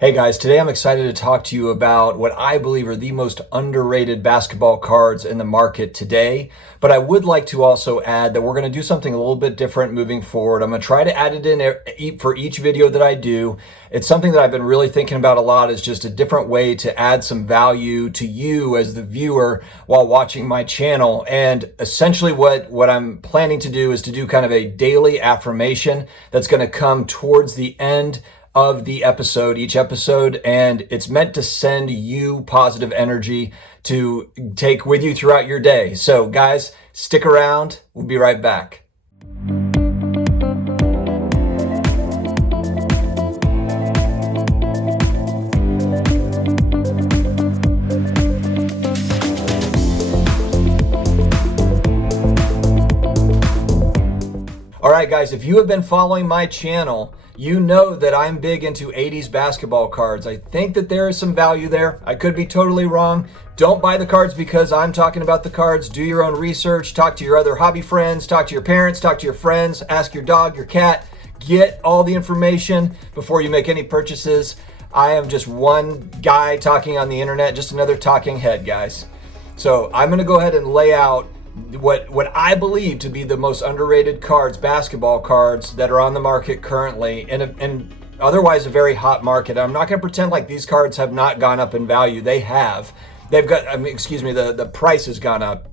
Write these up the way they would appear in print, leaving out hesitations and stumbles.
Hey guys, today I'm excited to talk to you about what I believe are the most underrated basketball cards in the market today. But I would like to also add that we're going to do something a little bit different moving forward. I'm going to try to add it in for each video that I do. It's something that I've been really thinking about a lot, is just a different way to add some value to you as the viewer while watching my channel. And essentially what I'm planning to do is to do kind of a daily affirmation that's going to come towards the end of the episode, each episode, and it's meant to send you positive energy to take with you throughout your day. So guys, stick around. We'll be right back. All right, guys, if you have been following my channel, you know that I'm big into 80s basketball cards. I think that there is some value there. I could be totally wrong. Don't buy the cards because I'm talking about the cards. Do your own research. Talk to your other hobby friends. Talk to your parents. Talk to your friends. Ask your dog, your cat. Get all the information before you make any purchases. I am just one guy talking on the internet, just another talking head, guys. So I'm going to go ahead and lay out what I believe to be the most underrated cards, basketball cards that are on the market currently, and otherwise a very hot market. I'm not going to pretend like these cards have not gone up in value. They have. They've got, the price has gone up.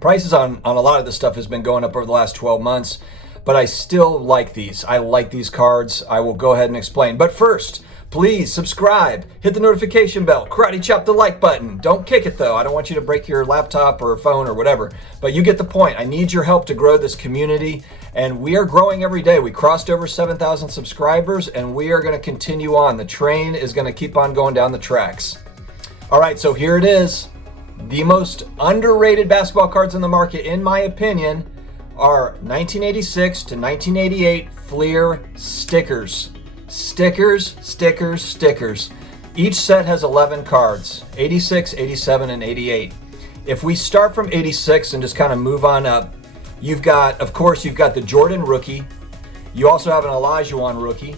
Prices on a lot of this stuff has been going up over the last 12 months, but I still like these. I like these cards. I will go ahead and explain. But first, please subscribe, hit the notification bell, karate chop the like button. Don't kick it though. I don't want you to break your laptop or phone or whatever, but you get the point. I need your help to grow this community, and we are growing every day. We crossed over 7,000 subscribers, and we are going to continue on. The train is going to keep on going down the tracks. All right, so here it is. The most underrated basketball cards in the market, in my opinion, are 1986 to 1988 Fleer stickers. Stickers. Each set has 11 cards, 86, 87, and 88. If we start from 86 and just kind of move on up, you've got the Jordan rookie. You also have an Olajuwon rookie.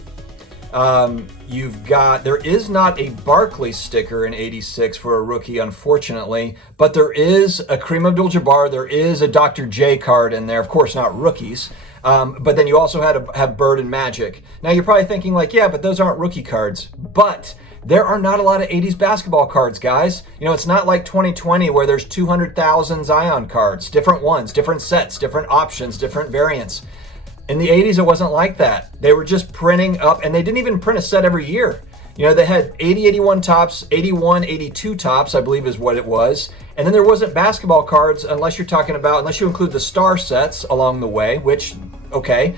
There is not a Barkley sticker in 86 for a rookie, unfortunately, but there is a Kareem Abdul-Jabbar. There is a Dr. J card in there, of course, not rookies. But then you also have Bird and Magic. Now you're probably thinking like, yeah, but those aren't rookie cards. But there are not a lot of 80s basketball cards, guys. You know, it's not like 2020 where there's 200,000 Zion cards, different ones, different sets, different options, different variants. In the 80s, it wasn't like that. They were just printing up, and they didn't even print a set every year. You know, they had 80, 81 tops, 81, 82 tops, I believe is what it was. And then there wasn't basketball cards unless you include the star sets along the way, which, okay.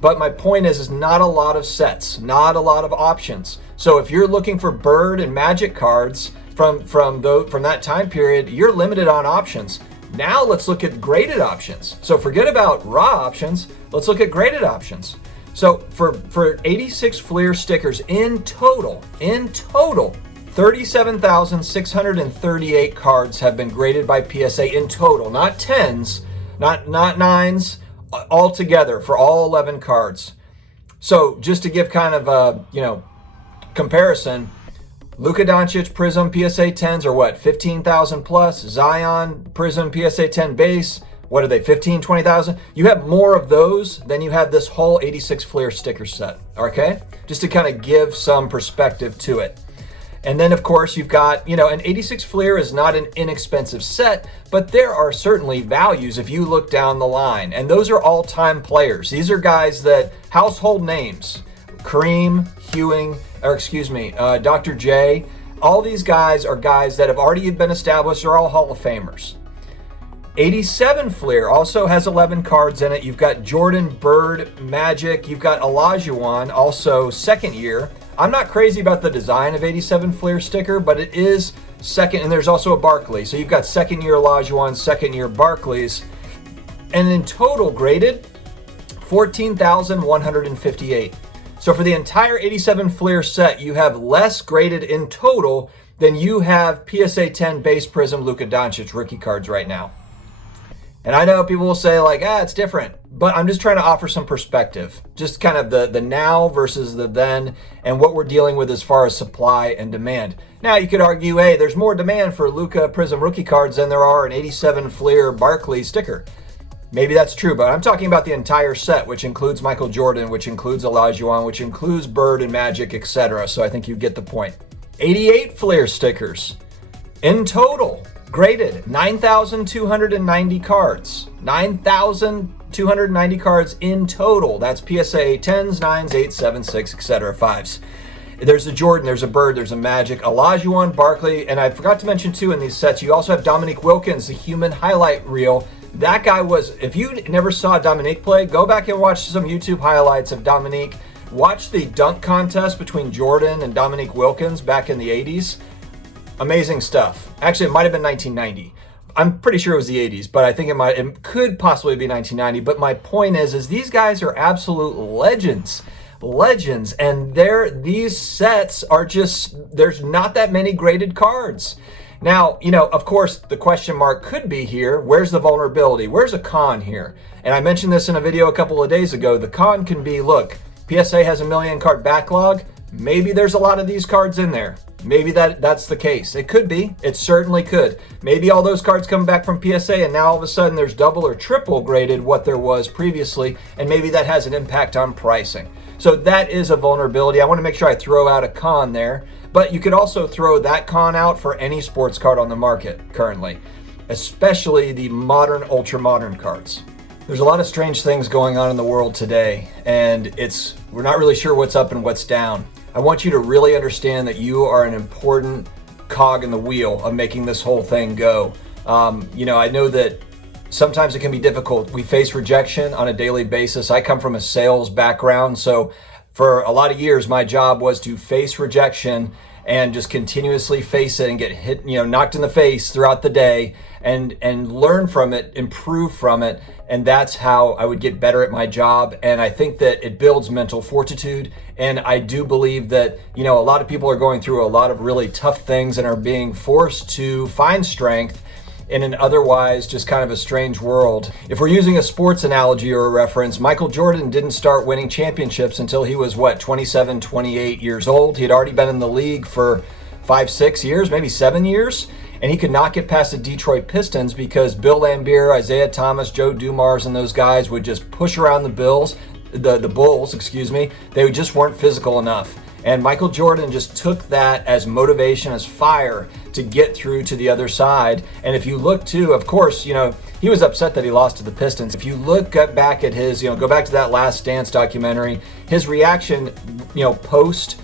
But my point is not a lot of sets, not a lot of options. So if you're looking for Bird and Magic cards from that time period, you're limited on options. Now let's look at graded options. So forget about raw options. Let's look at graded options. So for 86 Fleer stickers in total, 37,638 cards have been graded by PSA in total, not 10s, not 9s, altogether for all 11 cards. So just to give kind of a, comparison, Luka Doncic Prism PSA 10s are what, 15,000 plus? Zion Prism PSA 10 base, what are they, 15, 20,000? You have more of those than you have this whole 86 Fleer sticker set, okay? Just to kind of give some perspective to it. And then, of course, you've got, an 86 Fleer is not an inexpensive set, but there are certainly values if you look down the line. And those are all-time players. These are guys that, household names, Kareem, Dr. J. All these guys are guys that have already been established. They're all Hall of Famers. 87 Fleer also has 11 cards in it. You've got Jordan, Bird, Magic. You've got Olajuwon, also second year. I'm not crazy about the design of 87 Fleer sticker, but it is second, and there's also a Barkley. So you've got second year Olajuwon, second year Barkleys. And in total graded, 14,158. So for the entire 87 Fleer set, you have less graded in total than you have PSA 10 base Prism Luka Doncic rookie cards right now. And I know people will say like, it's different, but I'm just trying to offer some perspective, just kind of the now versus the then and what we're dealing with as far as supply and demand. Now you could argue, hey, there's more demand for Luka Prism rookie cards than there are an 87 Fleer Barkley sticker. Maybe that's true, but I'm talking about the entire set, which includes Michael Jordan, which includes Olajuwon, which includes Bird and Magic, etc. So I think you get the point. 88 Fleer stickers in total. Graded 9,290 cards. 9,290 cards in total. That's PSA 10s, 9s, 8s, 7s, 6, etc. 5s. There's a Jordan, there's a Bird, there's a Magic, Olajuwon, Barkley, and I forgot to mention too in these sets, you also have Dominique Wilkins, the human highlight reel. That guy was, if you never saw Dominique play, go back and watch some YouTube highlights of Dominique. Watch the dunk contest between Jordan and Dominique Wilkins back in the 80s. Amazing stuff. Actually, it might have been 1990. I'm pretty sure it was the 80s, but I think it could possibly be 1990. But my point is these guys are absolute legends, and these sets are just, there's not that many graded cards. Now, of course, the question mark could be here, where's the vulnerability? Where's a con here? And I mentioned this in a video a couple of days ago. The con can be, look, PSA has a 1 million card backlog. Maybe there's a lot of these cards in there. Maybe that's the case. It could be. It certainly could. Maybe all those cards come back from PSA and now all of a sudden there's double or triple graded what there was previously, and maybe that has an impact on pricing. So that is a vulnerability. I want to make sure I throw out a con there, but you could also throw that con out for any sports card on the market currently, especially the modern, ultra modern cards. There's a lot of strange things going on in the world today, and we're not really sure what's up and what's down. I want you to really understand that you are an important cog in the wheel of making this whole thing go. I know that sometimes it can be difficult. We face rejection on a daily basis. I come from a sales background, so for a lot of years, my job was to face rejection and just continuously face it and get hit, knocked in the face throughout the day and learn from it, improve from it. And that's how I would get better at my job. And I think that it builds mental fortitude. And I do believe that, a lot of people are going through a lot of really tough things and are being forced to find strength in an otherwise just kind of a strange world. If we're using a sports analogy or a reference, Michael Jordan didn't start winning championships until he was 27, 28 years old. He had already been in the league for 5, 6 years, maybe 7 years. And he could not get past the Detroit Pistons because Bill Laimbeer, Isaiah Thomas, Joe Dumars, and those guys would just push around the Bulls. They just weren't physical enough. And Michael Jordan just took that as motivation, as fire to get through to the other side. And if you look too, of course, he was upset that he lost to the Pistons. If you look back at his, go back to that Last Dance documentary, his reaction, post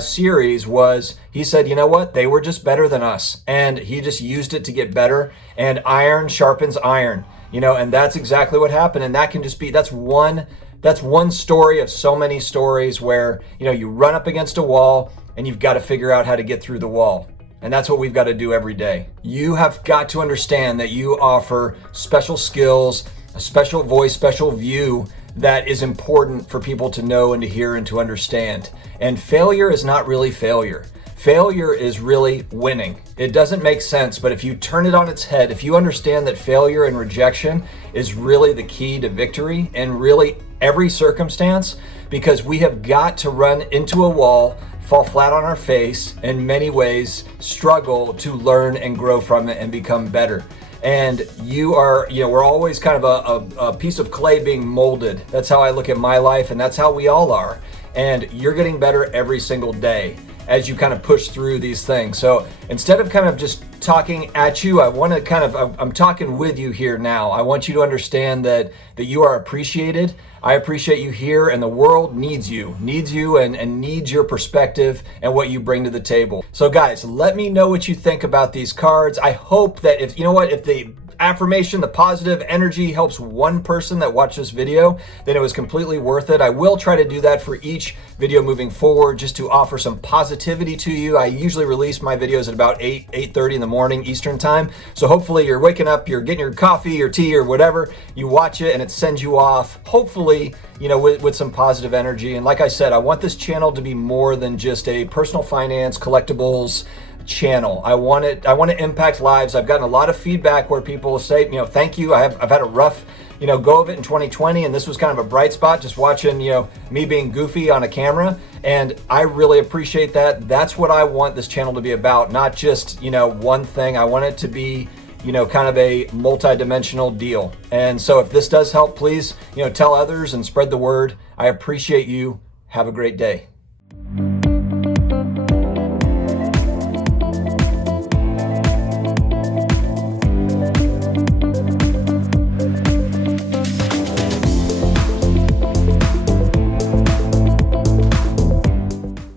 series was, he said, you know what, they were just better than us. And he just used it to get better. And iron sharpens iron, and that's exactly what happened. And that can just be, that's one story of so many stories where, you run up against a wall and you've got to figure out how to get through the wall. And that's what we've got to do every day. You have got to understand that you offer special skills, a special voice, special view that is important for people to know and to hear and to understand. And failure is not really failure. Failure is really winning. It doesn't make sense, but if you turn it on its head, if you understand that failure and rejection is really the key to victory in really every circumstance, because we have got to run into a wall, fall flat on our face, in many ways, struggle to learn and grow from it and become better. And we're always kind of a piece of clay being molded. That's how I look at my life, and that's how we all are. And you're getting better every single day as you kind of push through these things. So instead of kind of just talking at you, I'm talking with you here now. I want you to understand that you are appreciated. I appreciate you here, and the world needs you and needs your perspective and what you bring to the table. So guys, let me know what you think about these cards. I hope that if the affirmation, the positive energy helps one person that watched this video, then it was completely worth it. I will try to do that for each video moving forward, just to offer some positivity to you. I usually release my videos at about 8:30 in the morning Eastern time. So hopefully you're waking up, you're getting your coffee or tea or whatever, you watch it and it sends you off, hopefully, with some positive energy. And like I said, I want this channel to be more than just a personal finance, collectibles, channel. I want to impact lives. I've gotten a lot of feedback where people say, thank you. I've had a rough, go of it in 2020, and this was kind of a bright spot, just watching, me being goofy on a camera. And I really appreciate that. That's what I want this channel to be about, not just, one thing. I want it to be, kind of a multi-dimensional deal. And so if this does help, please, tell others and spread the word. I appreciate you. Have a great day.